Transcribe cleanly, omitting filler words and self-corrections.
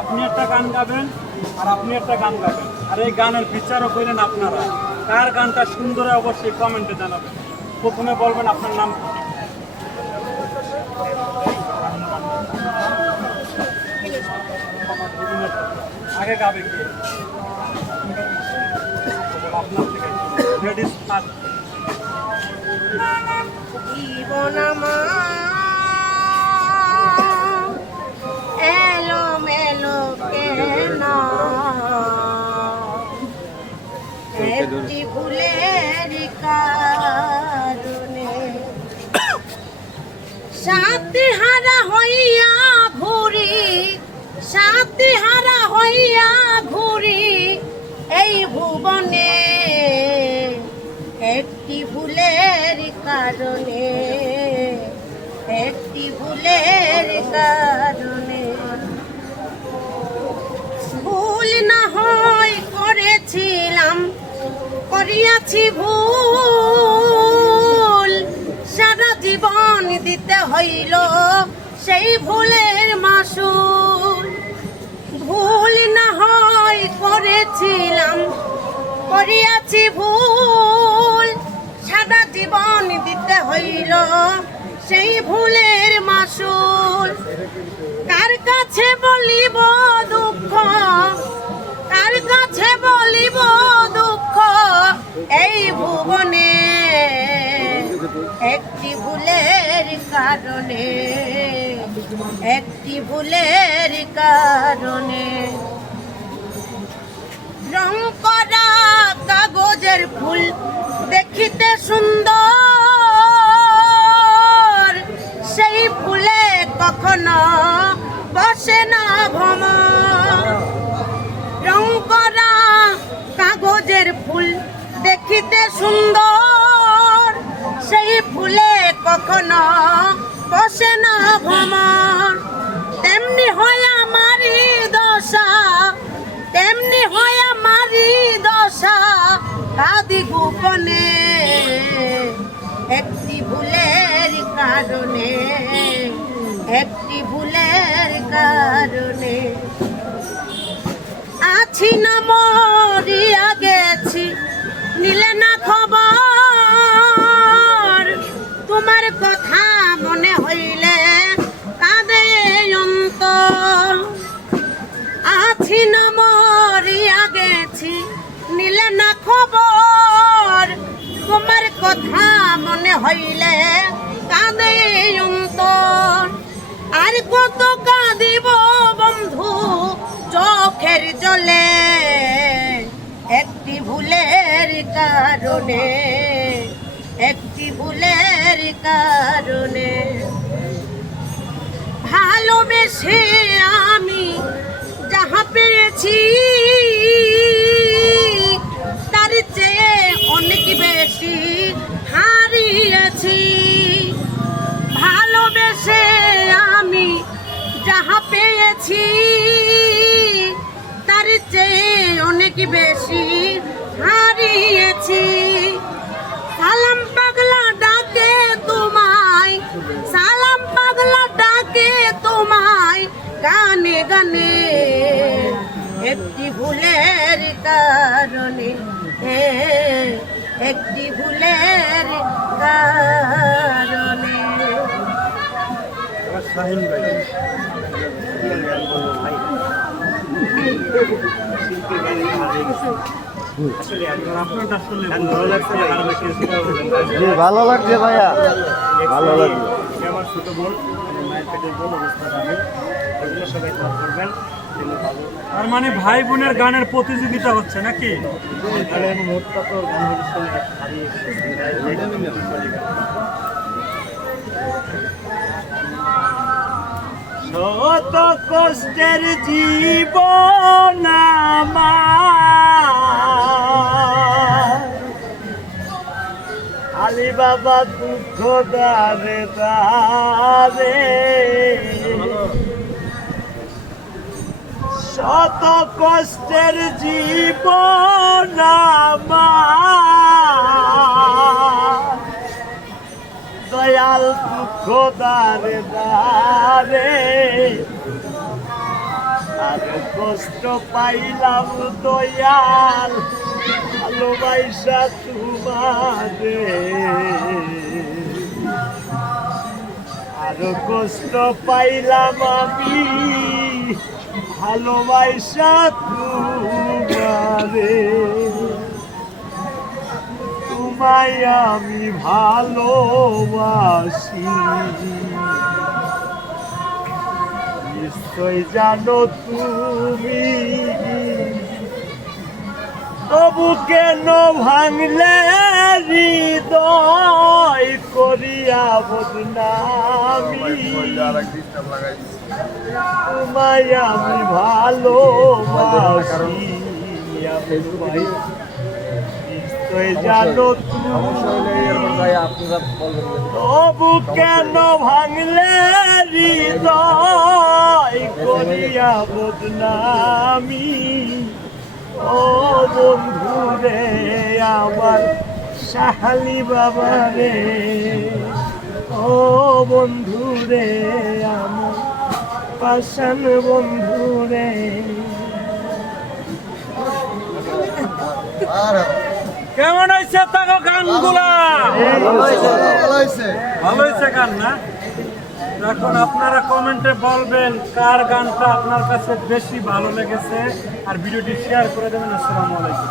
আপনি একটা গান গাবেন আর আপনি একটা গান গাবেন, আর এই গানের বিচারও করেন আপনারা। কার গানটা সুন্দর অবশ্যই কমেন্টে জানাবেন। প্রথমে বলবেন আপনার নাম কি? আগে গাবে কে? আপনার থেকে রেডি স্টার্ট। জীবন এলো মেলো কেন, একটি ভুলের কারণে সাথী হারা হইয়া ঘুরি, সাথী হারা হইয়া ঘুরি এই ভুবনে, একটি ভুলের কারণে, একটি ভুলের কারণে। ভুল না হয় করেছিলাম, করিয়াছি ভুল, সারা জীবন দিতে হইল সেই ভুলের মাসুল। ভুল না হয় করেছিলাম, করিয়াছি ভুল, সারা জীবন দিতে হইল সেই ভুলের মাসুল। কার কাছে বলিব দুঃখ, কার কাছে বলিব দুঃখ এই ভুবনে, একটি ভুলের কারণে, একটি ভুলের কারণে। রং করা কাগজের ফুল দেখিতে সুন্দর, সেই ফুলে কখনো বসে না ভ্রমর। রং করা কাগজের ফুল দেখিতে সুন্দর, সেই ফুলে কখনো বসে না ভ্রমর। তেমনি হয় আমারই দশা, তেমনি হয় আমারই দশা আদি গোপনে, একটি ভুলের কারণে, একটি ভুলের কারণে। আছি না মরিয়া গেছি, নিলে না খবর, তোমার কথা মনে হইলে কাঁদে অন্তর। আছি না মরিয়া গেছি, নিলে না খবর, তোমার কথা মনে হইলে কাঁদে অন্তর। আর কত কাঁদিব বন্ধু চোখের জলে, একটি ভুলের কারণে, একটি ভুলের কারণে। ভালোবেসে আমি যাহা পেয়েছি, তার চেয়ে অনেক বেশি হারিয়েছি। ভালোবেসে আমি যাহা পেয়েছি, তার চেয়ে অনেক বেশি হারিয়েছি। সালাম পাগলা ডাকে তোমায়, সালাম পাগলা ডাকে তোমায় গানে গানে, একটি ভুলের কারণে, একটি ভুলের কারণে। শাহিন ভাই ভালো লাগছে ভাইয়া, ভালো লাগছে। আমার ছোট বোন মায়ের পেটের বোন অবস্থাটা নেই, ওগুলো সবাই দোয়া করবেন। তার মানে ভাই বোনের গানের প্রতিযোগিতা হচ্ছে নাকি? মোটটা তো গান শত কষ্টের জীবন আমার, আলী বাবা দুঃখ দারে দারে, শত কষ্টের জীবন আমার, দয়াল দুঃখ দারে দারে। আর কষ্ট পাইলাম দয়াল ভালোবাসা তোমারে আর কষ্ট পাইলাম আমি ভালোবাসা তোমারে তোমায় আমি ভালোবাসি নিশ্চয় জানো তুমি তবু কেন ভাঙলে হৃদয় করিয়া বদনামি তোমায় আমি ভালোবাসি নিশ্চয় জানো তুমি তবু কেন ভাঙলে হৃদয় করিয়া বদনামি ও বন্ধু রে আমার শাহালি বাবা রে ও বন্ধু রে আমার পাশান বন্ধু রে কেমন হয়েছে তাগো গানগুলা? ভালো হয়েছে গান না? এখন আপনারা কমেন্টে বলবেন কার গানটা আপনার কাছে বেশি ভালো লেগেছে আর ভিডিওটি শেয়ার করে দেবেন। আসসালামু আলাইকুম।